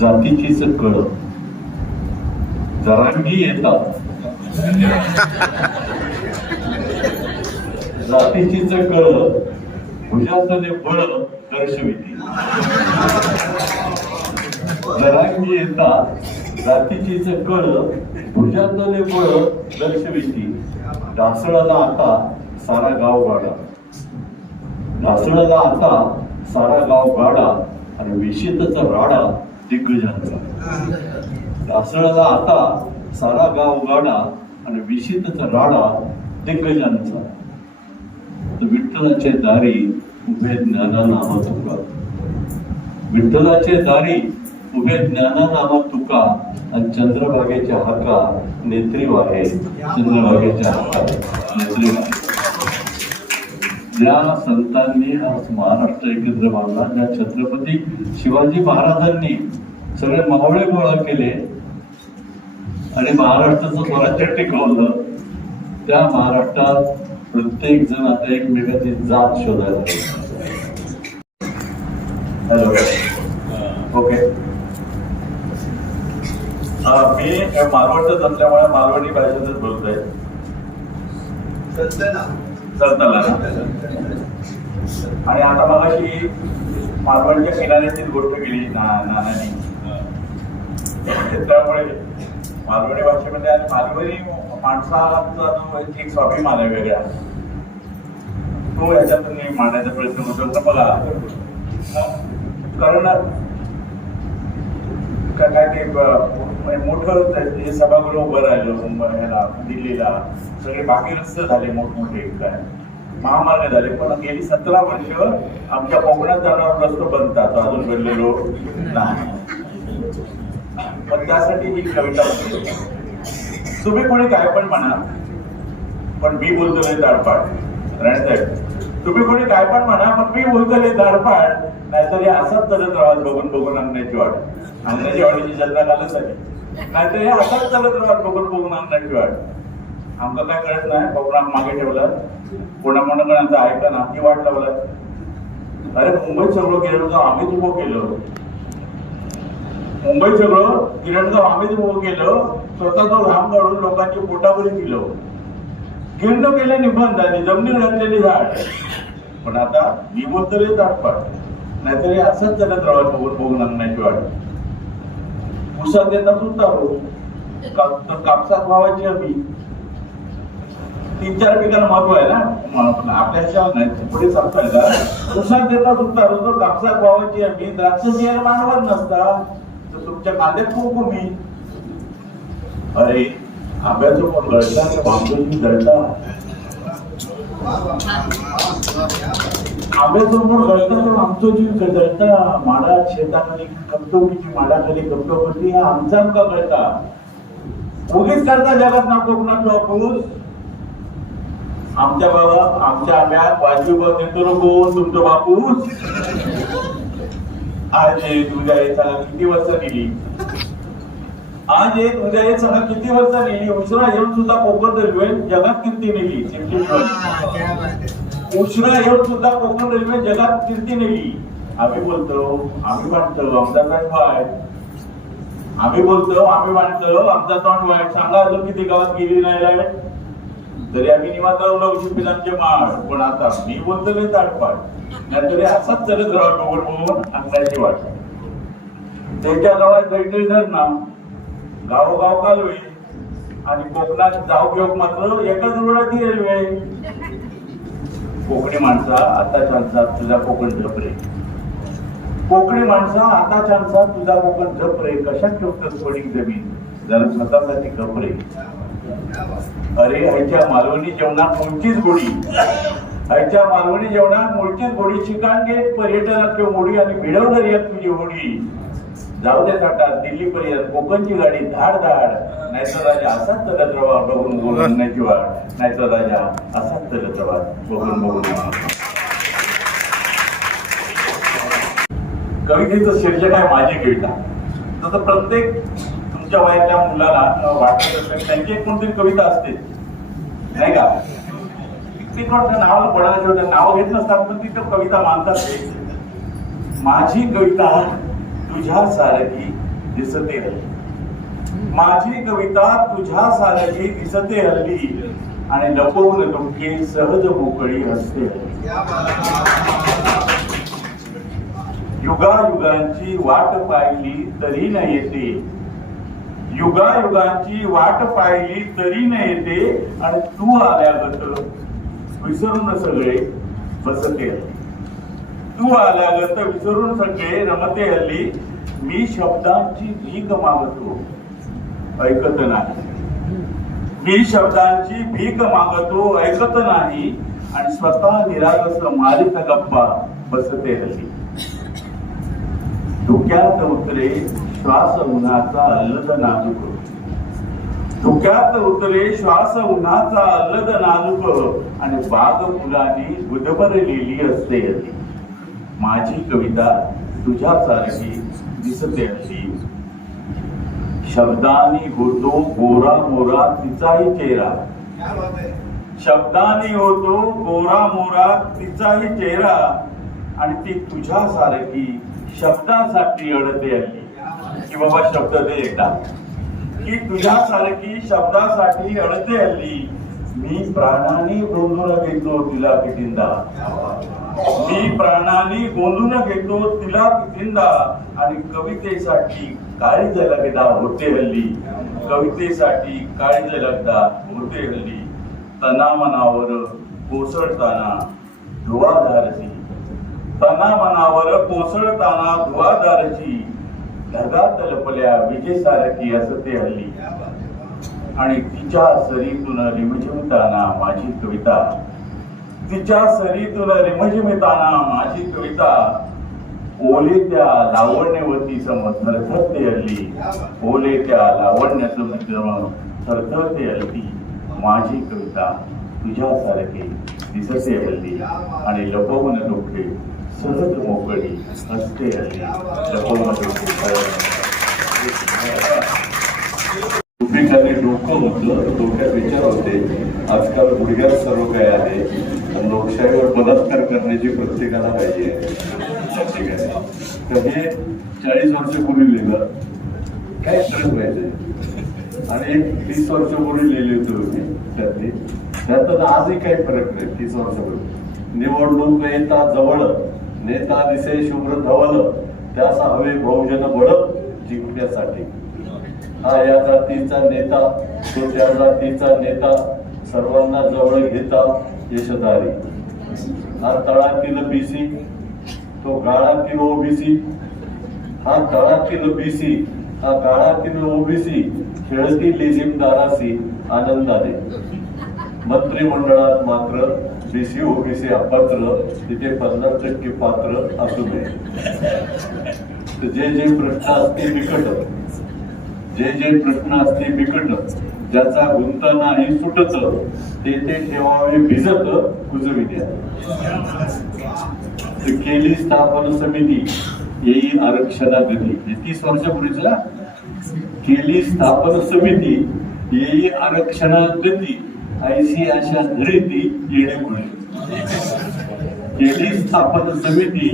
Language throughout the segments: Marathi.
जातीचीच कळ जरांगी येतात. जातीचीच कळ भुजातले बळ दर्शविते. जरांगी येतात. जातीचीच कळ भुजातले बळ दर्शविते. ढासळाला आता सारा गाव गाडा. ढासळाला आता सारा गाव गाडा. आणि विशितचा राडा. दिग्गजांचा. ढासळाला आता सारा गाव गाडा आणि विशितचा राडा दिग्गजांचा. विठ्ठलाचे दारी उभे ज्ञाना नामा तुका. विठ्ठलाचे दारी उभे ज्ञाना नामा तुका आणि चंद्रभागेच्या हाका नेत्री वाहे चंद्रभागेच्या हाका नेत्री वाहे ज्या संतांनी आज महाराष्ट्र एकत्र बांधला. ज्या छत्रपती शिवाजी महाराजांनी सगळे मावळे गोळा केले आणि महाराष्ट्राचं स्वराज्य टिकवलं. त्या महाराष्ट्रात प्रत्येक जण आता एकमेकाची जात शोधायला हॅलो ओके मी मालवणच असल्यामुळे मालवणी भाषेतच बोलतोय. सरताला आणि आता मगाशी मालवणच्या किनाऱ्याचीच गोष्ट केली ना नानानी त्यामुळे मालवणी भाषेमध्ये आणि मालवणी माणसाचा जो एक स्वाभिमान आहे वेगळा. तो याच्यातून मी मांडायचा प्रयत्न करतो. तर बघा कारण काय ते म्हणजे मोठं हे सभागृह उभं राहिलं मुंबई ह्याला दिल्लीला. सगळे बाकी रस्ते झाले मोठमोठे काय महामार्ग झाले. पण गेली सतरा वर्ष आमच्या कोकणात जाणारा रस्तो बनतात अजून घडलेलो नाही. त्यासाठी मी कविता तुम्ही कोणी काय पण म्हणा पण मी बोलतोय ताडपाड. रणसाहेब तुम्ही कोणी काय पण म्हणा पण मी बोलतोय ताडपाड. नाहीतर असाच चालत राहत बघून बघून अंगण्याची वाट. अंगण्याची वाडीची जत्रा कालच झाली नाहीतर हे असाच चालत राहत बघून बघून अंगण्याची वाट. आमचं काय कळत नाही कोकणात मागे ठेवलं. कोणा कोणाकडे ऐकलं ना ती वाट लावलं. अरे मुंबईत सगळं गेलो तर आम्हीच उभं केलं मुंबईत सगळं किरणगाव आम्हीच उभं केलं स्वतःचं घाम काढून लोकांची पोटाबरी दिलं गिरणं केलं निबंध आणि जमिनीत घातलेली झाड. पण आता मी बोलतोय ताटपाट नाहीतरी असंच त्याला राहत बघून बघून आणण्याची वाट उसात येतात उतारो कापसात व्हावायची आम्ही तीन चार पिकांना महत्त्व आहे ना? म- आपल्या नाही पुढे सांगतोय का? उसात येतात उतारो तर कापसात व्हावायची आम्ही द्राक्ष यार मानवत नसतात. तर तुमच्या कांद्यात कोण कमी अरे आंब्याचं कोण गळता? बांबूची जळता आंब्याचं कोण गळता? तर आमचं जीव जळता माडा शेताखाली कपटोकीची माडाखाली कपटोपती हा आमचा आमका गळता. उगीच करता जगात ना कोकणात वापूस आमच्या बाबा आमच्या आंब्यात वाजवी बघ देतो कोण? तुमचं बापूस. आज ये तुझ्या येताना किती वर्ष गेली? आज एक उद्या एक किती वर्ष नेली उशिरा येऊन सुद्धा कोकण रेल्वे जगात कीर्ती नेली. उशिरा येऊन सुद्धा कोकण रेल्वे जगात कीर्ती नेली. आम्ही बोलतो आम्ही मांडतो आमचा तोंड वाईट आम्ही बोलतो आम्ही मांडतो आमचा तोंड वाईट सांगा अजून किती गावात गेली नाही तरी आम्ही निवांत उशीर पिलांचे माळ. पण आता मी बोलतो नाही ताटपाट. नाहीतरी असाच चालत राहा बघून बघून अंगाची वाट. त्याच्या गावात बैठक धरणा गावोगाव कालवे आणि कोकणात जाऊ घेऊ मात्र एकाच रुळाची रेल्वे कोकणी माणसा आता छानसा तुझा कोकण झपरे कोकणी माणसा आता छानसा तुझा कोकण झपरे कशात ठेवतात कोणी जमीन? जरा स्वतःसाठी कपरे अरे आईच्या मालवणी जेवणात मूळचीच गोडी. आईच्या मालवणी जेवणात मूळचीच गोडी. शिकांगे पर्यटनात मोडी आणि भिडव दर्यात तुझी होडी. जाऊ दे साठा दिल्ली पर्यंत. कोकणची गाडी धाड धाड. नाहीतर राजा असाच चलत रवा बघून बघून नाही वाट नाहीतर राजा असाच चलत रवा बघून बघून कवितेचं शीर्षक आहे माझी कविता तसं प्रत्येक तुमच्या वयाच्या मुलाला वाटत असेल त्यांची एक कोणतरी कविता असते. नाही का? कित्येक वाटतं नाव कोणाला नाव घेत नसतात पण ती तर कविता मानतात माझी कविता तुझ्या सारखी दिसते हल्ली. माझी कविता तुझ्या सारखी दिसते हल्ली. आणि लपवून डोके सहज मोकळी हसते युगायुगांची वाट पाहिली तरी न येते. युगायुगांची वाट पाहिली तरी न येते आणि तू आल्यागत विसरून सगळे बसते तू आल्यागत विसरून सगळे रमते हल्ली. मी शब्दांची भीक मागतो. ऐकत नाही. मी शब्दांची भीक मागतो ऐकत नाही. आणि स्वतः निरागस मारित गप्पा बसते हल्ली. धोक्यात उतरे श्वास उन्हाचा अल्लद नाजूक. डोक्यात उतरे श्वास उन्हाचा अल्लद नाजूक आणि बाग फुलांनी गुदमरलेली असते. माझी कविता तुझ्यासारखी दिसते हल्ली शब्दांनी होतो गोरा मोरा तिचाही चेहरा. शब्दांनी होतो गोरा मोरा तिचाही चेहरा. आणि ती तुझ्यासारखी शब्दासाठी अडते आली की बाबा शब्द दे एकदा. की तुझ्यासारखी शब्दासाठी अडते हल्ली. मी प्राणाने गोंधून घेतो तिला पिटिंदा मी प्राणाने गोंधून घेतो तिला पिटिंदा आणि कवितेसाठी काळीज लगदा होते हल्ली. कवितेसाठी काळीज लगदा होते हल्ली. तनामनावर कोसळताना धुवाधारची. तनामनावर कोसळताना धुवाधारची. ढगात लपल्या विजेसारखी असते हल्ली. आणि तिच्या सरीतून रिमझिमताना माझी कविता. तिच्या सरीतून रिमझिमताना माझी कविता. ओले त्या लावण्यवती सम थरथरते हल्ली. ओले त्या लावण्याचं थरथरते हल्ली. माझी कविता तुझ्यासारखी दिसते हल्ली. आणि लपवून डोके सहज मोकळी हसते हल्ली लपवून डोकं होतं डोक्यात विचार होते आजकाल गुडघ्यात सर्व काय आले आणि लोकशाहीवर बलात्कार करण्याची प्रत्येकाला पाहिजे. प्रत्येकाने. तर हे चाळीस वर्षापूर्वी लिहिलं. काय फरक व्हायचंय आणि एक तीस वर्षापूर्वी लिहिली होती मी त्यातली. त्यात आजही काही फरक नाही तीस वर्षापूर्वी. निवडणूक नेता जवळ. नेता दिसे शुभ्र धवल त्यास हवे बहुजन बळ जिंकण्यासाठी. हा या जातीचा नेता तो त्या जातीचा नेता सर्वांना जवळ घेता यशदारी हा तळातील बीसी तो गाळातील ओबीसी. हा तळातील बीसी हा गाळातील ओबीसी खेळतील लेझिमदारासी आनंदाने. मंत्रिमंडळात मात्र बीसी ओबीसी अपात्र तिथे पन्नास टक्के पात्र असू नये. जे जे प्रश्न असतील बिकट जे जे प्रश्न असते बिकट ज्याचा गुंत नाही सुटत ते ते ठेवावे भिजत कुजवी द्या. केली स्थापन समिती येई आरक्षणा गती हे तीस वर्षापूर्वीचा केली स्थापन समिती येई आरक्षणा गती ऐशी अशा धरीती येणे पुढे केली स्थापन समिती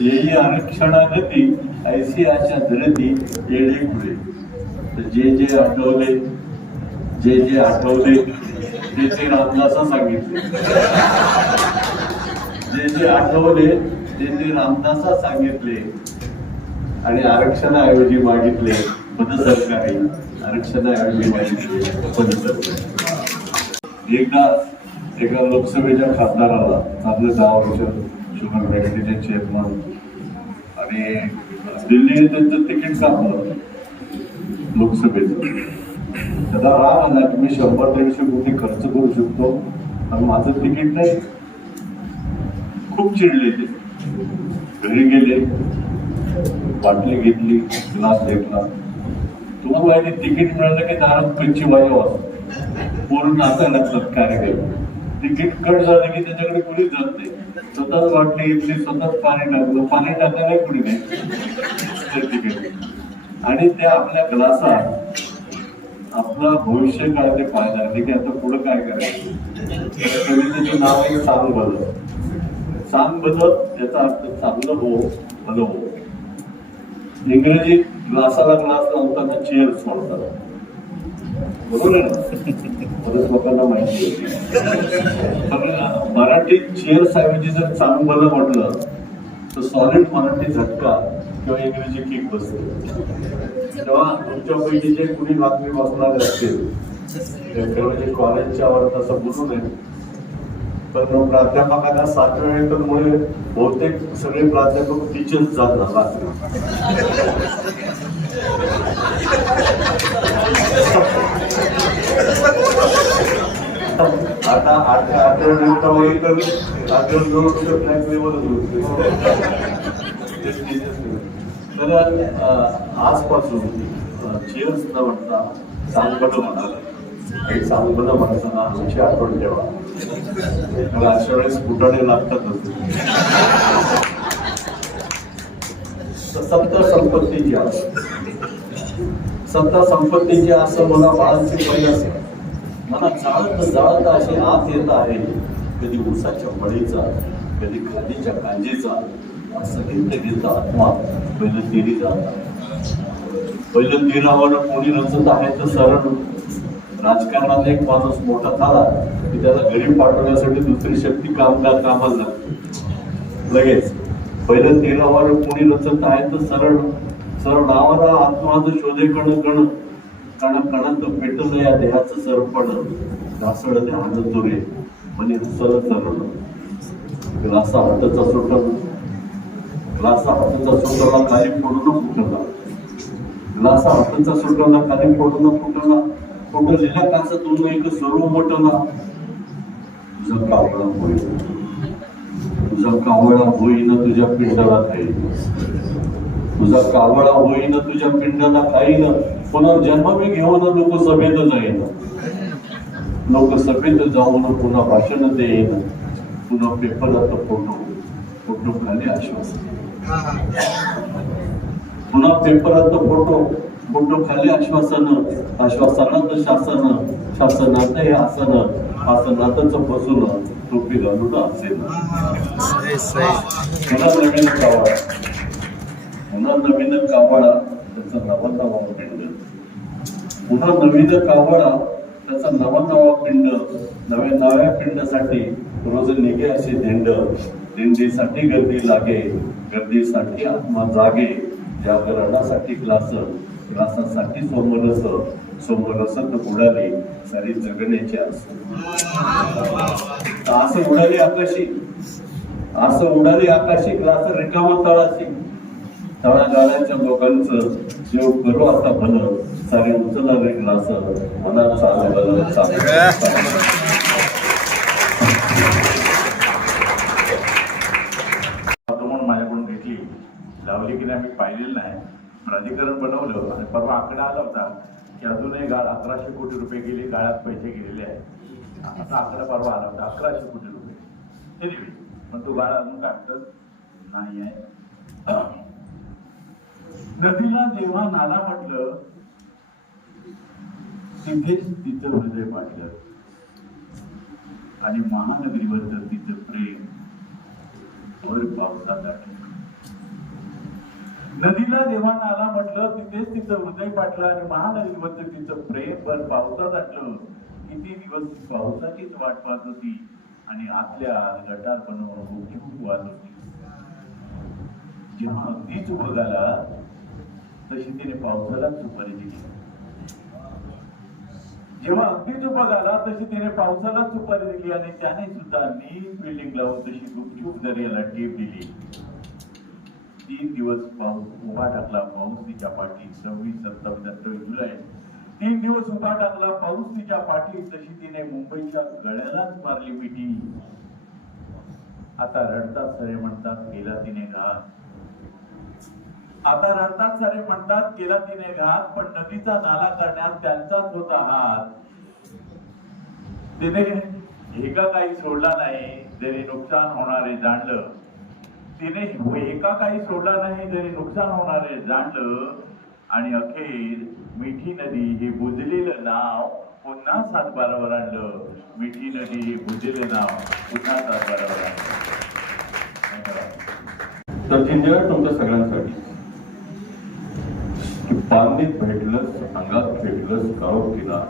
येई आरक्षणागती ऐशी अशा धरिती येणे पुढे जे जे आठवले जे जे आठवले ते ते रामदासा सांगितले. जे जे आठवले ते ते रामदासा सांगितले. आणि आरक्षणाऐवजी मागितले पद सरकारी आरक्षणाऐवजी मागितले पद सरकारी एकदा एका लोकसभेच्या खासदाराला आपले दहा वर्ष शुगर फॅक्टरीचे चेअरमन आणि दिल्ली त्यांचं तिकीट कापलं लोकसभेचं त्याचा राग आला की मी शंभर दीडशे कोटी खर्च करू शकतो आणि माझं तिकीट नाही. खूप चिडले ते. घरी गेले बाटली घेतली ग्लास घेतला. तुम्हाला माहिती तिकीट मिळालं की दारात कच्ची वाजव असतो. पूर्ण असायला नसतात कार्यक्रम. तिकीट कट झालं की त्याच्याकडे कुणीच जात नाही. स्वतःच वाटली इथली स्वतःच पाणी टाकलं. पाणी टाकायला कुणी नाही. आणि त्या आपल्या ग्लासात आपला भविष्य काय ते पाहणार की आता पुढे काय करायचं? कवितेचं नाव आहे सांग बदल सांग बदल याचा अर्थ चांगलं हो भलं हो इंग्रजी ग्लासाला ग्लास लावताना चेअर्स म्हणतात. बरोबर आहे ना? बरेच लोकांना माहिती आहे मराठीत चेअर्स ऐवजी जर चांगलं म्हटलं तर सॉलिड मराठी झटका किंवा इंग्रजी किक बसते. तेव्हा तुमच्यापैकी जे कुणी बातमी वाचणारे असतील म्हणजे कॉलेजच्या वर तसं बोलू नये. पण प्राध्यापकांना सातव्या मुळे बहुतेक सगळे प्राध्यापक टीचर्स जात राहतात आता आठव्या आठव्या मिनिटावर तर रात्र दोन वर्ष ब्लॅक लेवलच होते ते teachers लेवल. तर आजपासून चेअर्स न म्हणता सांगबड म्हणाले. आणि सांगबड म्हणताना आमची आठवण ठेवा. मला अशा वेळेस फुटाणे लागतात तर सत्ता संपत्तीची आस. सत्ता संपत्तीची असं मला बाळांची असेल. मला चालत जाळत असे आत येत आहे. कधी उसाच्या मळीचा कधी खादीच्या कांजीचा असं घेत घेत आत्मा पहिलं तिरी जात पहिलं तिरावर कोणी रचत आहे तर सरळ राजकारणात एक माणूस मोठा झाला की त्याला घरी पाठवण्यासाठी दुसरी शक्ती कामगार कामाला लागते. लगेच पहिलं तेरावर कोणी रचत आहे तर सरळ सरळ नावाला आत्मा शोधे कण कण कण कणात पेटलं या देहाचं सरपण ढासळ ध्यान तुरे म्हणे हसल चरण ग्लासा हाताचा सुटला ग्लासा हाताचा सुटला खाली फोडून फुटला ग्लासा हाताचा सुटला खाली पडून फुटला फुटलेल्या काचातून एक सर्व मोठला तुझा कावळा होईल. तुझा कावळा होईन तुझ्या पिंडाला खाईन तुझा कावळा होईन तुझ्या पिंडाला खाईन पुन्हा जन्म मी घेऊन लोकसभेत जाईन लोकसभेत जाऊन पुन्हा भाषण देईन. पुन्हा पेपरात फोटो फोटो खाली आश्वासन. पुन्हा पेपरात फोटो फोटो खाली आश्वासन आश्वासनात शासन शासनात हे आसन आसनातच बसून टोपी घालून असेल. पुन्हा नवीन कावाडा पुन्हा नवीन कावाडा त्याचा नवा नवा पुन्हा नवीन कावडा त्याचा नवा नवा पिंड नव्या नव्या पिंडासाठी रोज निघे असे दिंड. दिंडीसाठी गर्दी लागे गर्दीसाठी आत्मा जागे. जागरणासाठी ग्लास ग्लासासाठी सोमरस तर उडाली सारी जगण्याची असं असं उडाली आकाशी. असं उडाली आकाशी ग्लास रिकामा तळाशी. तळागाळ्याच्या लोकांचं जेव करू आता भलं सारे उचला वेगळं असं मनात चालू भलं म्हणून माझ्याकडून घेतली लावली की नाही पाहिलेलं नाही. प्राधिकरण बनवलं आणि परवा आकडा आला होता की अजूनही गाळ अकराशे कोटी रुपये गेले गाळ्यात पैसे गेलेले आहेत. असा आकडा परवा आला होता अकराशे कोटी रुपये. पण तो गाळ अजून काढत नाही आहे. नदीला जेव्हा नाला म्हटलं तिथेच तिचं हृदय पाठलं आणि महानगरीवर तर तिचं प्रेम भर पावसात नदीला जेव्हा नाला म्हटलं तिथेच तिचं हृदय पाठलं आणि महानगरीवर तिचं प्रेम भर पावसात आटलं किती दिवस ती पावसाचीच वाट पाहत होती आणि आतल्या गटार बनवून गुपचूप होती. जेव्हा अगदीच उभं आला तशी तिने पावसाला सुपारी दिली. जेव्हा अगदीच उभं आला तशी तिने पावसाला सुपारी दिली आणि त्याने सुद्धा नीट बिल्डिंग लावून तशी गुपचूप दर्याला टीप दिली. तीन दिवस पाऊस उभा टाकला पाऊस तिच्या पाठी सव्वीस सत्तावीस अठ्ठावीस जुलै. तीन दिवस उभा टाकला पाऊस तिच्या पाठी तशी तिने मुंबईच्या गळ्यालाच मारली मिठी. आता रडतात सरे म्हणतात केला तिने घात आता रडतात सारे म्हणतात केला तिने घात पण नदीचा नाला करण्यात त्यांचाच होता हात. तिने एका काही सोडला नाही जरी नुकसान होणारे जाणलं. तिने हो, एका काही सोडला नाही जरी नुकसान होणारे जाणलं. आणि अखेर मिठी नदी हे बुजलेलं नाव पुन्हा सातबारावर आणलं. मिठी नदी हे बुजलेलं नाव पुन्हा सातबारावर आणलं. तर झिंजळ तुमच्या सगळ्यांसाठी. की भेटलंस अंगात खेटलंस काळो किनार.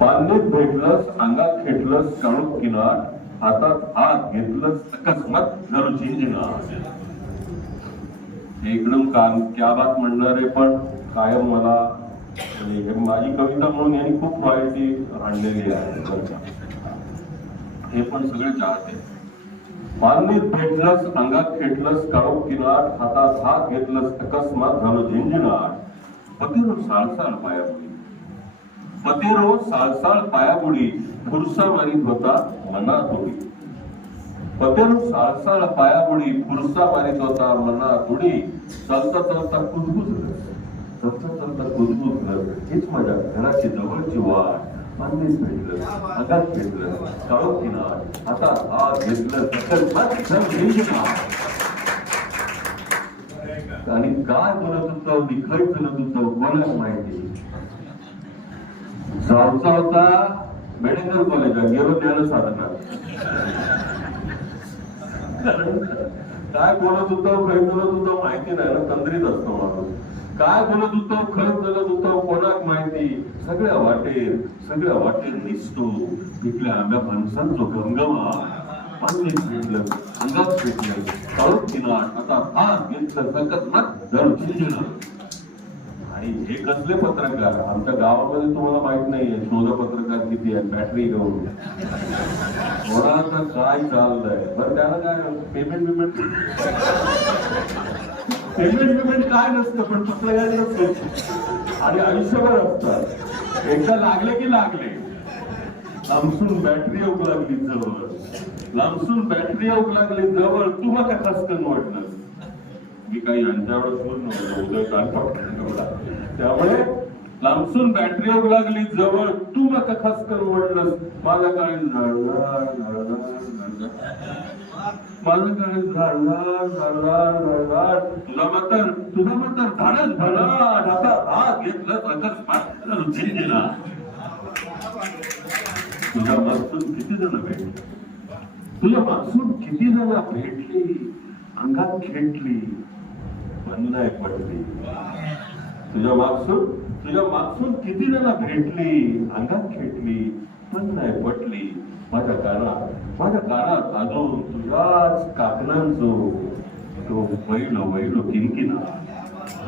पांनीत भेटलंस अंगात खेटलंस काळो किनार. हातात हात घेतलंस अकस्मात जर झिंजिनार हे एकदम कान क्या बात म्हणणारे पण कायम मला माझी कविता म्हणून यांनी खूप व्हरायटी आणलेली आहे. हे पण सगळे चाहते. माननीत भेटलंस अंगात खेटलंस काळोख किनाट हातात हात घेतलंच अकस्मात झालं झिंजिनाट पतिरो साळसाळ पायाबुडी पतिरो साळसाळ पायाबुडी फुरसा मारीत होता मनात उडी. पतेरू साळसाळ पायाबुडी फुरसा मारीत होता मनात उडी. चालता चालता कुजबुज चालता चालता कुजबुज हेच माझ्या घराची जवळची वाट. भेटलं भेटलं काळोख किनार आता घेतलं आणि काय बोलत होतो निखळ म्हणत होतो कोणाला माहिती जाऊचा होता मेडिकल कॉलेजात गेलो त्याला साधना काय बोलत होतो खरं बोलत होतो माहिती नाही ना तंद्रीत असतो माणूस. काय बोलत होतो? खरं बोलत होतो कोणाक माहिती? सगळ्या वाटेर सगळ्या वाटेर दिसतो तिथल्या आंब्या फणसांचो गमगमा पाणी भेटलं अंगात भेटलं काळोख किनार आता फार घेतलं सकत मत जर झिंजलं आणि हे कसले पत्रकार? आमच्या गावामध्ये तुम्हाला माहीत नाहीये शोध पत्रकार किती आहे बॅटरी घेऊन. कोणाचं काय चाललंय? बरं त्याला काय पेमेंट बिमेंट? पेमेंट काय नसतं पण पत्रकार नसतं आणि आयुष्यभर असतात एकदा लागले की लागले. लांबसून बॅटरी येऊ लागली जवळ. लांबसून बॅटरी येऊ लागली जवळ. तू मग खसकन वाटलं मी काही यांच्यावर बोल उदय काल त्यामुळे लांबसून बॅटरी येऊ लागली जवळ. तू मग खसकन वाटलंस माझा काही झाडणार झाडणार झाडणार माझं काय झाडणार झाडणार झाडणार तुझा मातर तुझा मातर धाडच धडाड आता हात घेतलं अकस्मात झिंजिना तुझ्या मागसून किती जण भेटले? तुझ्या मागसून किती जण भेटली? अंगात खेटली. पण पडली. तुझ्या मागसून तुझ्या मागसून किती जण भेटली? अंगात खेटली. पण नाही पटली माझ्या कानात माझ्या कानात अजून तुझ्याच काकणांचो तो बैलो बैलो किंकिना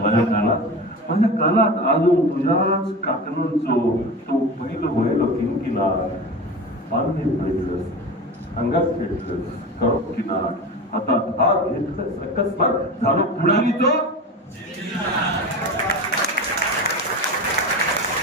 माझ्या कानात माझ्या कानात अजून तुझ्याच काकणांचो तो बैलो बैलो किंकिना पाणी पडलंस अंगात खेटलंस कडक किनार. हातात हात घेतलं अकस्मात झालो कुणाली तो